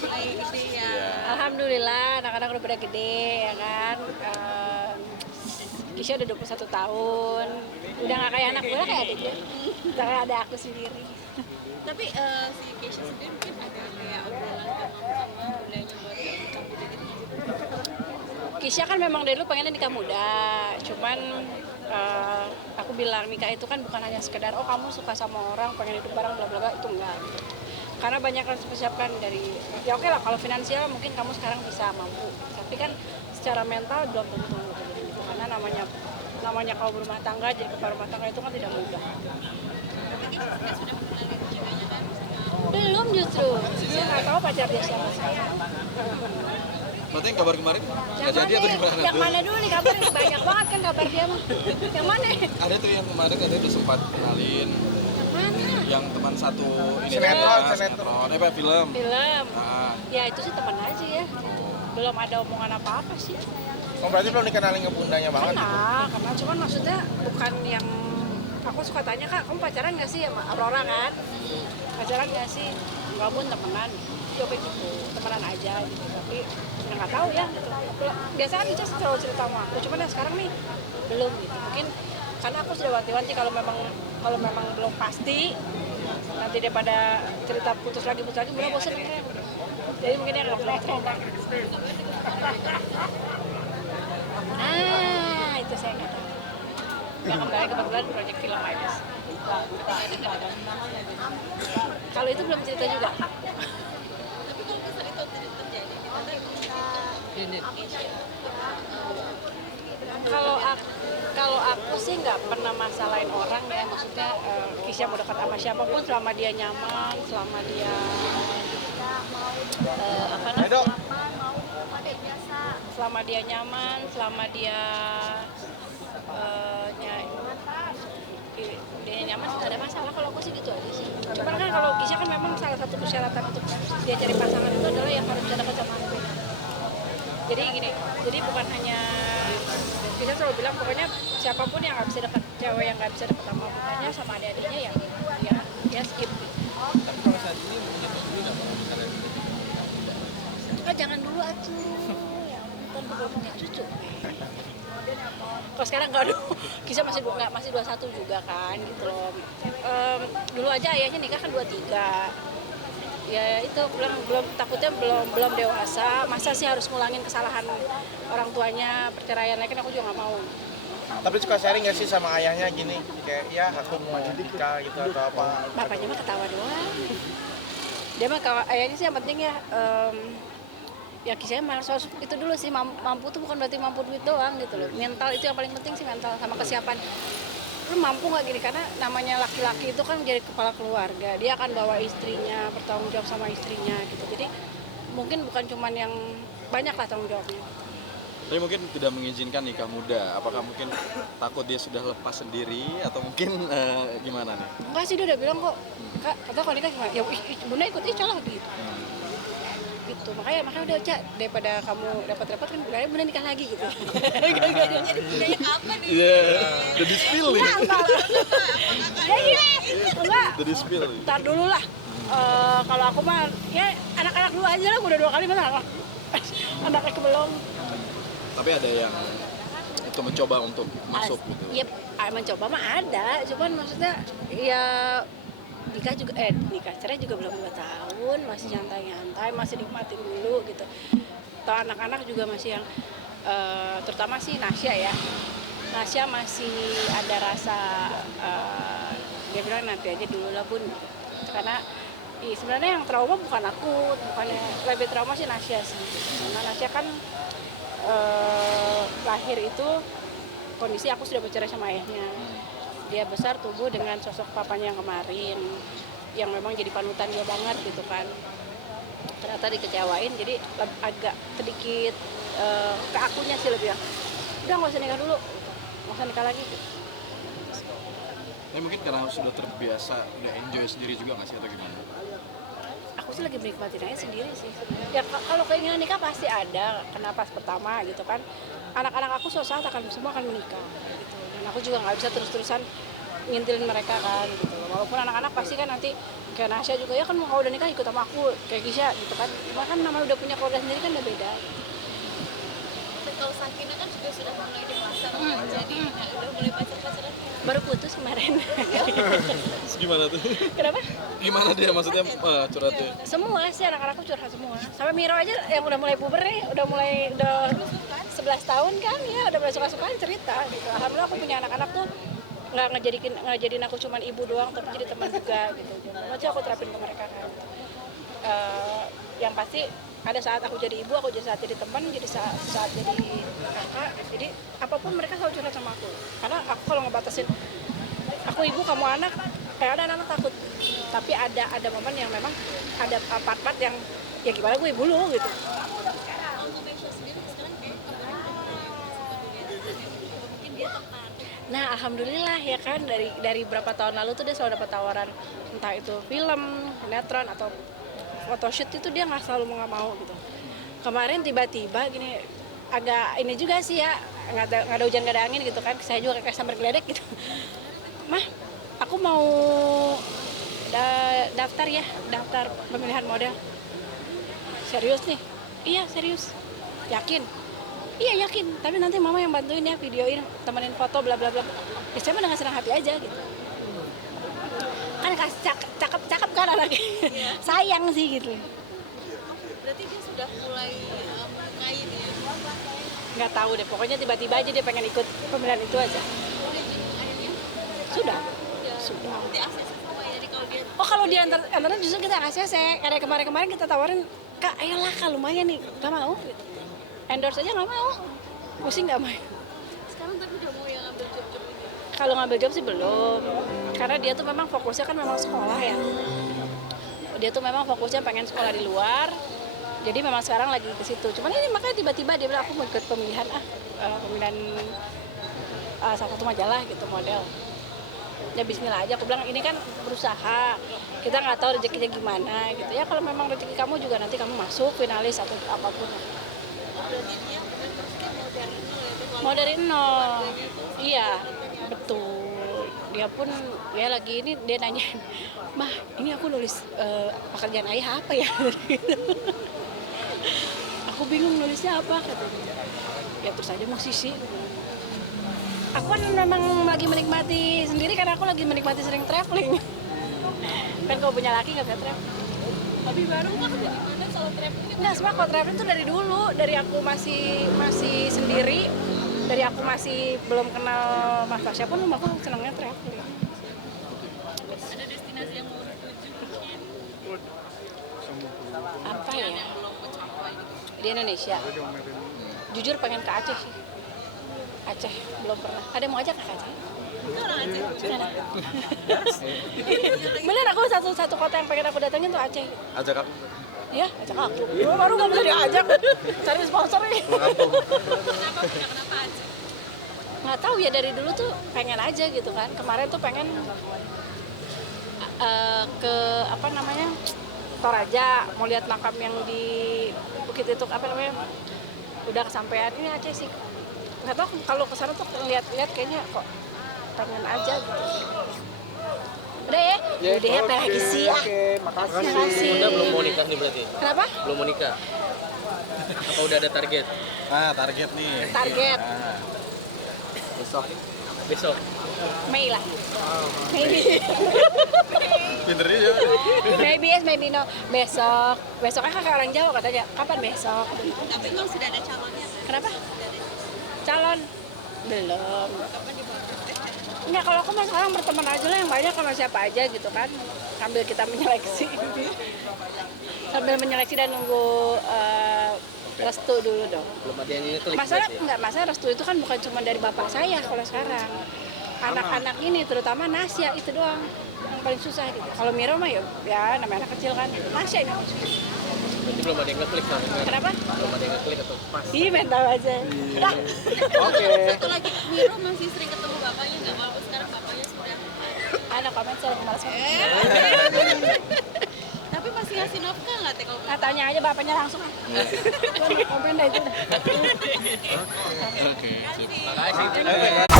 mulai gede ya. Alhamdulillah anak-anak udah pada gede ya kan. Kisha udah 21 tahun. Udah gak kayak anak gue, kayak adik gue. Udah kayak ada aku sendiri. Tapi si Keisha sendiri mungkin ada kayak obrolan sama bundanya buat nikah muda gitu. Kisha kan memang dari dulu pengennya nikah muda. Cuman aku bilang nikah itu kan bukan hanya sekedar oh kamu suka sama orang pengen hidup bareng bla bla bla, itu enggak. Karena banyak harus dipersiapkan dari ya oke lah kalau finansial mungkin kamu sekarang bisa mampu. Tapi kan secara mental belum tentu gitu. Karena namanya kalau berumah tangga jadi kepala rumah tangga itu kan tidak mudah. Belum justru. Saya nggak tahu pacar dia siapa sekarang. Berarti yang kabar kemarin nggak jadi atau gimana? Yang mana dulu nih kabar? Banyak banget kan kabar dia mah. Yang mana? Ada tuh yang kemarin katanya udah sempat kenalin Yang mana? yang teman satu ini Sinetron. film. Film. Nah, Ya itu sih teman aja ya. Belum ada omongan apa-apa sih. Oh, berarti belum dikenalin ke bundanya banget gitu? Karena cuman maksudnya bukan yang aku suka tanya kak, kamu pacaran nggak sih sama Aurora kan? Pacaran nggak sih? Nggak pun temenan. Coba gitu, temenan aja gitu. Tapi ya nggak tahu ya. Gitu. Biasa kan Ica selalu cerita sama aku, cuman yang sekarang nih belum gitu. Mungkin karena aku sudah wanti-wanti kalau memang belum pasti nanti daripada cerita putus lagi mulai bosan kan. Jadi mungkin dia nggak boleh cerita. Itu saya nggak tahu. Ya kembali kebetulan proyek film aja sih. Kalau itu belum cerita juga. Tapi kalau misalnya itu terjadi, kita kan bisa Kalau aku sih nggak pernah masalahin orang ya, maksudnya Kisha mau dekat sama siapapun selama dia nyaman, selama dia selama dia nyaman, selama dia dia nyaman nggak ada masalah. Kalau aku sih gitu aja sih. Cuman kan kalau Kisha kan memang salah satu persyaratan untuk dia cari pasangan itu adalah yang harus bisa dekat sama aku. Jadi gini, jadi bukan hanya Kisha selalu bilang pokoknya siapapun yang nggak bisa dekat, cewek yang nggak bisa dekat sama bapaknya sama adik-adiknya ya skip. tapi kalau saat ini menyebut dulu nggak mau karena Kan jangan dulu atuh, ya ampun belum punya cucu. Kalau sekarang nggak dulu, Kisha masih 21 juga kan gitu loh. Dulu aja ayahnya nikah kan 23. Ya itu belum takutnya belum dewasa, masa sih harus ngulangin kesalahan orang tuanya, perceraian lagi kan aku juga nggak mau. Tapi suka sharing nggak sih sama ayahnya gini? Kayak ya aku mau nikah gitu atau apa? Bapaknya mah ketawa doang. Dia mah kalau ayahnya sih yang penting ya ya kisahnya malah soal itu dulu sih, mampu tuh bukan berarti mampu duit doang gitu loh. Mental itu yang paling penting sih, mental sama kesiapan. Lu mampu nggak gini, karena namanya laki-laki itu kan jadi kepala keluarga, dia akan bawa istrinya, bertanggung jawab sama istrinya gitu. Jadi mungkin bukan cuman yang banyak lah tanggung jawabnya. tapi mungkin tidak mengizinkan nikah muda. Apakah mungkin takut dia sudah lepas sendiri atau mungkin gimana nih? Enggak sih, dia udah bilang kok, kak, kata kalau nikah gimana? Ya bunda ikut Ica lah gitu. Gitu, makanya udah Cak, daripada kamu repot-repot kan bunda nikah lagi gitu. jadi bundanya kapan nih? Iya, udah di spill nih. Enggak, Udah di spill. ntar dulu lah. Kalau aku mah ya anak-anak dulu aja lah, udah 2 kali mana anaknya belum. Tapi ada yang itu mencoba untuk masuk gitu. Iya, mencoba mah ada, cuman maksudnya ya nikah cerai juga belum 2 tahun, masih nyantai-nyantai, masih nikmatin dulu gitu. Atau anak-anak juga masih yang terutama sih Nasya ya. Nasya masih ada rasa dia bilang nanti aja dulu lah bun. Karena sebenarnya yang trauma bukan aku, bukannya lebih trauma sih Nasya sih. Karena Nasya kan lahir itu kondisi aku sudah bercerai sama ayahnya. Dia besar tumbuh dengan sosok papanya yang kemarin, yang memang jadi panutan dia banget gitu kan. Ternyata dikecewain, jadi agak sedikit ke akunya sih lebih udah nggak usah nikah dulu, nggak usah nikah lagi. Tapi mungkin karena sudah terbiasa, udah enjoy sendiri juga nggak sih atau gimana? Aku sih lagi menikmatin aja sendiri sih. Ya kalau keinginan nikah pasti ada, karena pas pertama gitu kan. Anak-anak aku suatu saat semua akan menikah gitu. Dan aku juga nggak bisa terus-terusan ngintilin mereka kan gitu loh. Walaupun anak-anak pasti kan nanti kayak Nasya juga ya kan mau udah nikah ikut sama aku kayak Gisha gitu kan. Cuma kan namanya udah punya keluarga sendiri kan udah beda. Dan kalau Sakina kan juga sudah mulai dewasa, jadi udah mulai pacaran. Baru putus kemarin. Terus gimana tuh? Kenapa? Gimana dia maksudnya curhatnya? Semua sih anak-anakku curhat semua. Sampai Miro aja yang udah mulai puber nih, udah 11 tahun kan ya, udah mulai suka-sukaan cerita gitu. Alhamdulillah aku punya anak-anak tuh nggak ngejadiin aku cuman ibu doang, tapi jadi teman juga gitu. Macam aku terapin ke mereka kan. Yang pasti ada saat aku jadi ibu, aku jadi saat jadi teman, jadi saat jadi kakak. Jadi apapun mereka selalu curhat sama aku. Karena aku kalau ngebatasin aku ibu kamu anak, kayak ada anak-anak takut. Tapi ada momen yang memang ada part-part yang ya gimana gue ibu lu gitu. Kalau untuk Mesya sendiri sekarang kayak mungkin dia tepat. Nah alhamdulillah ya kan dari berapa tahun lalu tuh dia selalu dapat tawaran entah itu film, sinetron atau photoshoot itu dia selalu nggak mau gitu. Kemarin tiba-tiba gini agak ini juga sih ya nggak ada hujan nggak ada angin gitu kan. Saya juga kayak sambar geledek gitu. Mah aku mau daftar pemilihan model. Serius nih? Iya serius. Yakin? Iya yakin, tapi nanti mama yang bantuin ya, videoin, temenin foto, bla bla bla. Ya saya mah dengan senang hati aja gitu. Kan cakep kan anaknya, sayang sih gitu. Berarti dia sudah mulai menyukai ya. Nggak tahu deh, pokoknya tiba-tiba aja dia pengen ikut pemilihan itu aja. Boleh jenguk ayahnya? Sudah. Ya. Sudah. Di ACC sama ya, jadi kalau dia Oh kalau di antara justru kita ACC, karena kemarin kita tawarin, Kak ayolah Kak lumayan nih, gak mau gitu. Endorse aja nggak mau, pusing nggak mau. sekarang tapi udah mau yang ngambil job-job ini. Kalau ngambil job sih belum, karena dia tuh memang fokusnya kan memang sekolah ya. Dia tuh memang fokusnya pengen sekolah di luar, jadi memang sekarang lagi ke situ. Cuman ini makanya tiba-tiba dia bilang aku mau ikut pemilihan pemilihan salah satu majalah gitu model. Ya Bismillah aja, aku bilang ini kan berusaha, kita nggak tahu rezekinya gimana gitu ya. Kalau memang rezeki kamu juga nanti kamu masuk finalis atau apapun. Berarti dia maksudnya Mau mau dari nol ya, dari nol, iya betul. Dia pun ya lagi ini dia nanyain, mah ini aku nulis pekerjaan ayah apa ya? Aku bingung nulisnya apa katanya. Ya terus aja musisi. Aku kan memang lagi menikmati sendiri karena aku lagi menikmati sering traveling. Kan kalau punya laki nggak bisa traveling. hobi baru mah gimana kalau traveling? Enggak, sebenarnya kalau traveling tuh dari dulu, dari aku masih sendiri, dari aku masih belum kenal Mas Tasya pun aku senangnya traveling. Ada destinasi yang mau dituju mungkin Apa ya? yang belum mencapai gitu. Di Indonesia. Jujur pengen ke Aceh sih. Aceh belum pernah. Ada yang mau ajak ke Aceh? Itu orang aja. Bener aku satu kota yang pengen aku datengin tuh Aceh. Ajak aku. Iya, ajak aku. Gua baru gak bisa diajak. Cari sponsor nih. Kenapa aja? Nggak tahu ya dari dulu tuh pengen aja gitu kan. Kemarin tuh pengen ke apa namanya Toraja, mau lihat makam yang di Bukit itu apa namanya, udah kesampaian ini Aceh sih. Nggak tahu kalau kesana tuh lihat kayaknya kok pengen aja gitu. Udah ya, udah ya apa lagi sih ya. Makasih. Bunda belum mau nikah nih berarti? Kenapa? Belum mau nikah? Apa udah ada target? Target nih. Target Besok? Mei lah. Maybe. Pinter dia. Maybe yes, maybe no. Besoknya kan orang Jawa katanya. Kapan besok? Tapi emang sudah ada calonnya kan? Kenapa? Calon? Belum. Kapan dibawa? Enggak, kalau aku mah sekarang berteman aja lah yang banyak sama siapa aja gitu kan. Sambil kita menyeleksi. Sambil menyeleksi dan nunggu restu dulu dong. Belum ada yang klik Masalah berarti? enggak, masalah restu itu kan bukan cuma dari bapak saya kalau sekarang. Anak-anak ini terutama Nasya itu doang yang paling susah gitu. Kalau Miro mah ya namanya anak kecil kan. Nasya ini paling susah. Berarti belum ada yang ngeklik sama Mira? Kenapa? Belum ada yang ngeklik atau pas? Ih, mental aja. Dah. Satu lagi, Miro masih sering ketemu bapaknya nggak? Walaupun sekarang bapaknya sudah Anak komen saya lagi malas. tapi masih ngasih nafkah nggak teh kalau Tanya aja bapaknya langsung. Komen dah itu. Oke, sip. Makasih.